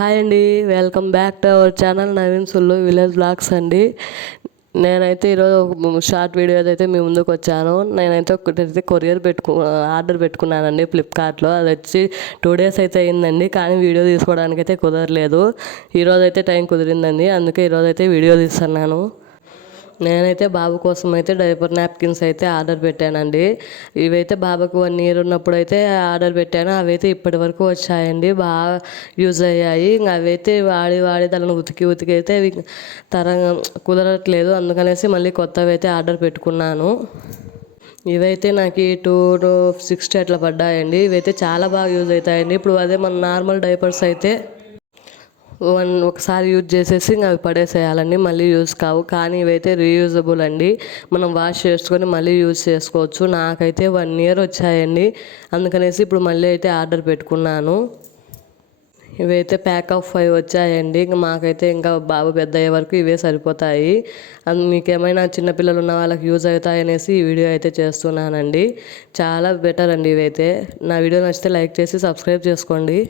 Hi అండి, welcome back to our channel Naveen Sullu village blogs అండి. నేనైతే ఈరోజు ఒక షార్ట్ వీడియో అయితే మీ ముందుకు వచ్చాను. నేనైతే ఒకటైతే ఆర్డర్ పెట్టుకున్నానండి ఫ్లిప్కార్ట్లో. అది వచ్చి 2 days అయితే అయిందండి, కానీ వీడియో తీసుకోవడానికి అయితే కుదరలేదు. ఈరోజు అయితే టైం కుదిరిందండి, అందుకే ఈరోజు అయితే వీడియో తీస్తున్నాను. నేనైతే బాబు కోసం అయితే డైపర్ నాప్కిన్స్ అయితే ఆర్డర్ పెట్టానండి. ఇవైతే బాబుకు 1 year ఉన్నప్పుడు అయితే ఆర్డర్ పెట్టాను. అవైతే ఇప్పటి వరకు వచ్చాయండి, బాగా యూజ్ అయ్యాయి. ఇంకా అవైతే వాడి దాన్ని ఉతికి అయితే కుదరట్లేదు. అందుకనేసి మళ్ళీ కొత్తవి అయితే ఆర్డర్ పెట్టుకున్నాను. ఇవైతే నాకు 260 అట్లా పడ్డాయండి. ఇవైతే చాలా బాగా యూజ్ అవుతాయండి. ఇప్పుడు అదే మన నార్మల్ డైపర్స్ అయితే ఒకసారి యూజ్ చేసేసి ఇంకా అవి పడేసేయాలండి, మళ్ళీ యూజ్ కావు. కానీ ఇవైతే రీయూజబుల్ అండి, మనం వాష్ చేసుకొని మళ్ళీ యూజ్ చేసుకోవచ్చు. నాకైతే 1 year వచ్చాయండి, అందుకనేసి ఇప్పుడు మళ్ళీ అయితే ఆర్డర్ పెట్టుకున్నాను. ఇవైతే ప్యాక్ ఆఫ్ 5 వచ్చాయండి. ఇంకా మాకైతే ఇంకా బాబు పెద్ద అయ్యే వరకు ఇవే సరిపోతాయి. మీకేమైనా చిన్నపిల్లలు ఉన్న వాళ్ళకి యూజ్ అవుతాయి అనేసి ఈ వీడియో అయితే చేస్తున్నానండి. చాలా బెటర్ అండి ఇవైతే. నా వీడియో నచ్చితే లైక్ చేసి సబ్స్క్రైబ్ చేసుకోండి.